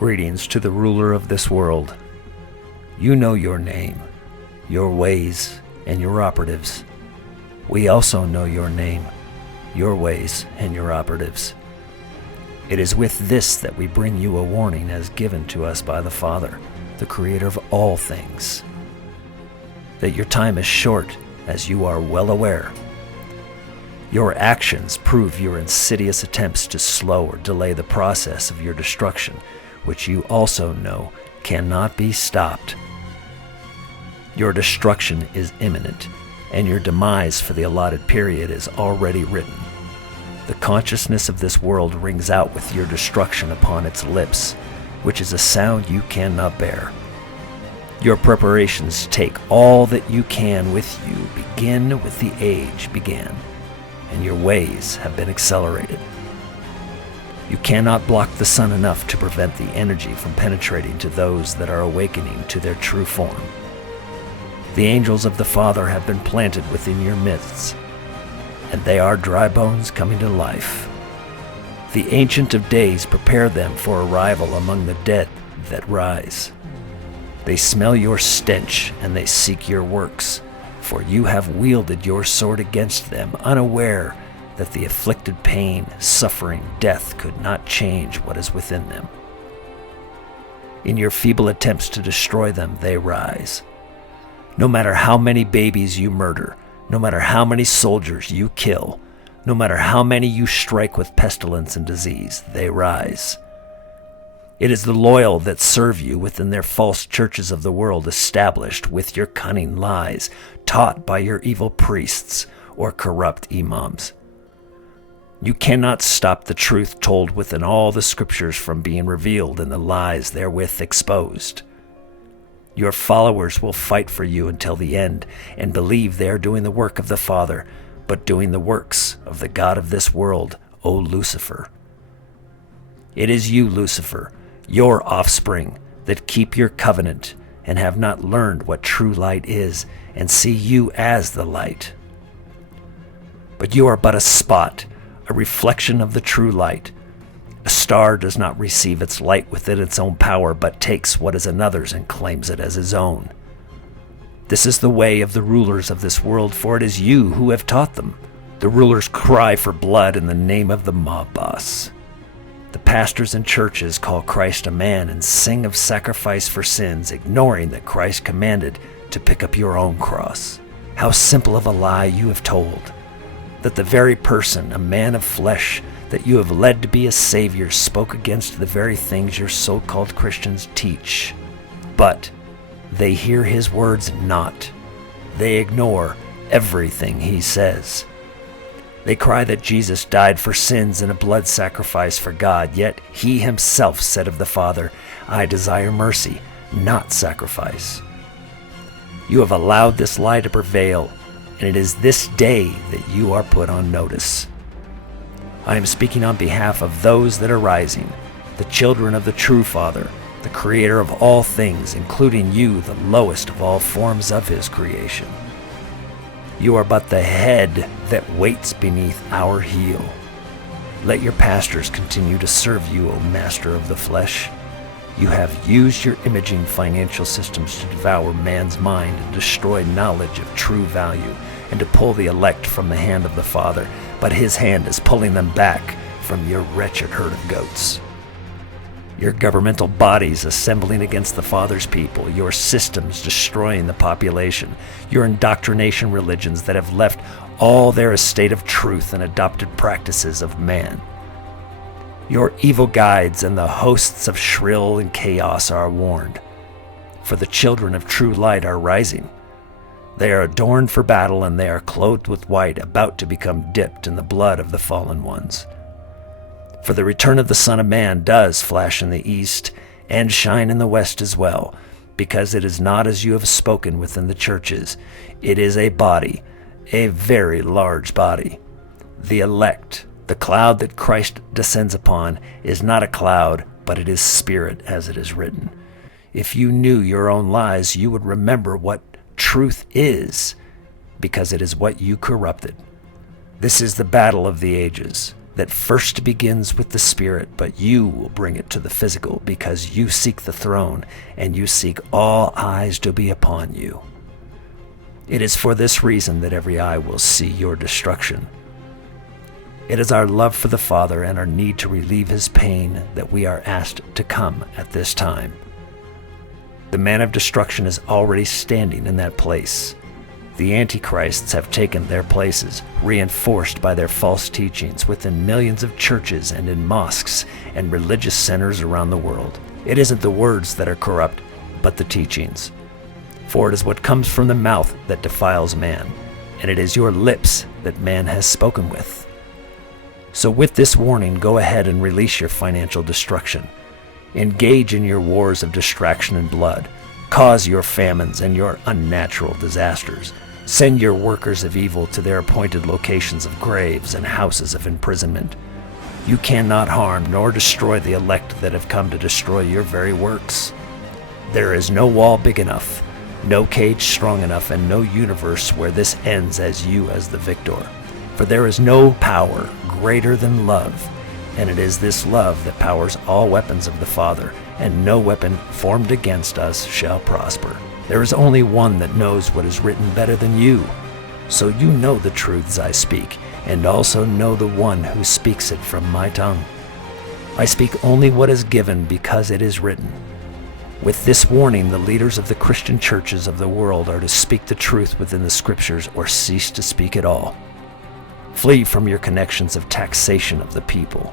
Greetings to the ruler of this world. You know your name, your ways, and your operatives. We also know your name, your ways, and your operatives. It is with this that we bring you a warning as given to us by the Father, the Creator of all things, that your time is short, as you are well aware. Your actions prove your insidious attempts to slow or delay the process of your destruction, which you also know cannot be stopped. Your destruction is imminent, and your demise for the allotted period is already written. The consciousness of this world rings out with your destruction upon its lips, which is a sound you cannot bear. Your preparations take all that you can with you, begin with the age began, and your ways have been accelerated. You cannot block the sun enough to prevent the energy from penetrating to those that are awakening to their true form. The angels of the Father have been planted within your midst, and they are dry bones coming to life. The Ancient of Days prepared them for arrival among the dead that rise. They smell your stench, and they seek your works, for you have wielded your sword against them, unaware that the afflicted pain, suffering, death could not change what is within them. In your feeble attempts to destroy them, they rise. No matter how many babies you murder, no matter how many soldiers you kill, no matter how many you strike with pestilence and disease, they rise. It is the loyal that serve you within their false churches of the world, established with your cunning lies, taught by your evil priests or corrupt imams. You cannot stop the truth told within all the scriptures from being revealed and the lies therewith exposed. Your followers will fight for you until the end and believe they are doing the work of the Father, but doing the works of the God of this world, O Lucifer. It is you, Lucifer, your offspring, that keep your covenant and have not learned what true light is and see you as the light. But you are but a spot, a reflection of the true light. A star does not receive its light within its own power, but takes what is another's and claims it as his own. This is the way of the rulers of this world, for it is you who have taught them. The rulers cry for blood in the name of the mob boss. The pastors and churches call Christ a man and sing of sacrifice for sins, ignoring that Christ commanded to pick up your own cross. How simple of a lie you have told, that the very person, a man of flesh, that you have led to be a savior, spoke against the very things your so-called Christians teach. But they hear his words not. They ignore everything he says. They cry that Jesus died for sins in a blood sacrifice for God, yet he himself said of the Father, I desire mercy, not sacrifice. You have allowed this lie to prevail, and it is this day that you are put on notice. I am speaking on behalf of those that are rising, the children of the true Father, the Creator of all things, including you, the lowest of all forms of his creation. You are but the head that waits beneath our heel. Let your pastors continue to serve you, O Master of the flesh. You have used your imaging financial systems to devour man's mind and destroy knowledge of true value, and to pull the elect from the hand of the Father, but his hand is pulling them back from your wretched herd of goats. Your governmental bodies assembling against the Father's people, your systems destroying the population, your indoctrination religions that have left all their estate of truth and adopted practices of man. Your evil guides and the hosts of shrill and chaos are warned, for the children of true light are rising. They are adorned for battle, and they are clothed with white, about to become dipped in the blood of the fallen ones. For the return of the Son of Man does flash in the east and shine in the west as well, because it is not as you have spoken within the churches. It is a body, a very large body. The elect, the cloud that Christ descends upon, is not a cloud, but it is spirit, as it is written. If you knew your own lies, you would remember what truth is, because it is what you corrupted. This is the battle of the ages. that first begins with the spirit, but you will bring it to the physical, because you seek the throne, and you seek all eyes to be upon you. It is for this reason that every eye will see your destruction. It is our love for the Father and our need to relieve his pain that we are asked to come at this time. The man of destruction is already standing in that place. The antichrists have taken their places, reinforced by their false teachings within millions of churches and in mosques and religious centers around the world. It isn't the words that are corrupt, but the teachings. For it is what comes from the mouth that defiles man, and it is your lips that man has spoken with. So with this warning, go ahead and release your financial destruction. Engage in your wars of distraction and blood. Cause your famines and your unnatural disasters. Send your workers of evil to their appointed locations of graves and houses of imprisonment. You cannot harm nor destroy the elect that have come to destroy your very works. There is no wall big enough, no cage strong enough, and no universe where this ends as you as the victor. For there is no power greater than love, and it is this love that powers all weapons of the Father, and no weapon formed against us shall prosper. There is only one that knows what is written better than you. So you know the truths I speak, and also know the one who speaks it from my tongue. I speak only what is given because it is written. With this warning, the leaders of the Christian churches of the world are to speak the truth within the scriptures or cease to speak at all. Flee from your connections of taxation of the people.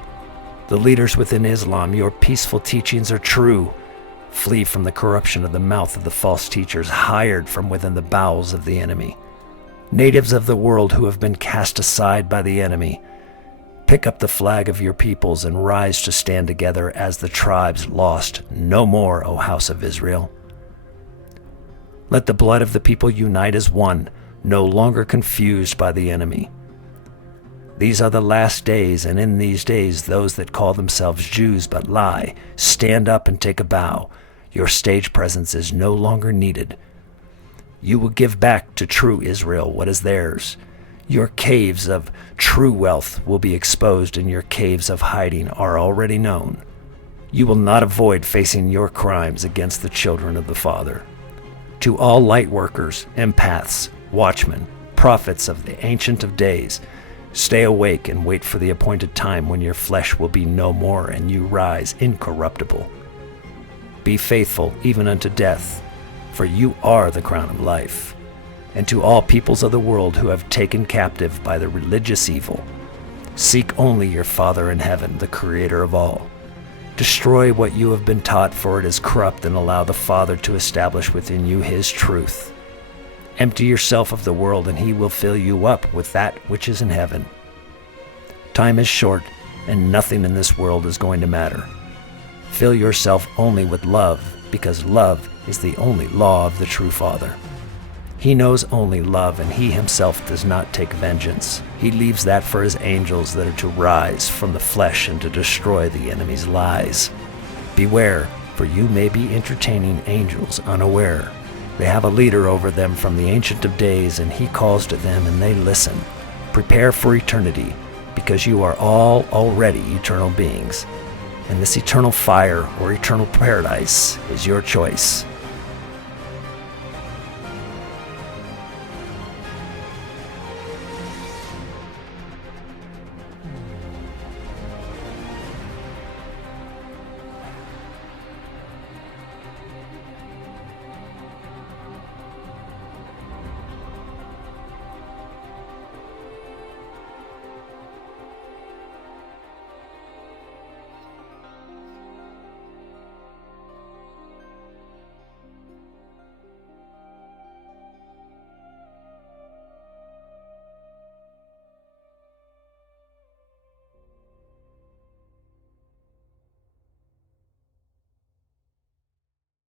The leaders within Islam, your peaceful teachings are true. Flee from the corruption of the mouth of the false teachers hired from within the bowels of the enemy. Natives of the world who have been cast aside by the enemy, pick up the flag of your peoples and rise to stand together as the tribes lost no more, O house of Israel. Let the blood of the people unite as one, no longer confused by the enemy. These are the last days, and in these days those that call themselves Jews but lie, stand up and take a bow. Your stage presence is no longer needed. You will give back to true Israel what is theirs. Your caves of true wealth will be exposed, and your caves of hiding are already known. You will not avoid facing your crimes against the children of the Father. To all light workers, empaths, watchmen, prophets of the Ancient of Days, stay awake and wait for the appointed time when your flesh will be no more and you rise incorruptible. Be faithful even unto death, for you are the crown of life. And to all peoples of the world who have taken captive by the religious evil, seek only your Father in heaven, the Creator of all. Destroy what you have been taught, for it is corrupt, and allow the Father to establish within you his truth. Empty yourself of the world, and he will fill you up with that which is in heaven. Time is short, and nothing in this world is going to matter. Fill yourself only with love, because love is the only law of the true Father. He knows only love, and he himself does not take vengeance. He leaves that for his angels that are to rise from the flesh and to destroy the enemy's lies. Beware, for you may be entertaining angels unaware. They have a leader over them from the Ancient of Days, and he calls to them, and they listen. Prepare for eternity, because you are all already eternal beings, and this eternal fire or eternal paradise is your choice.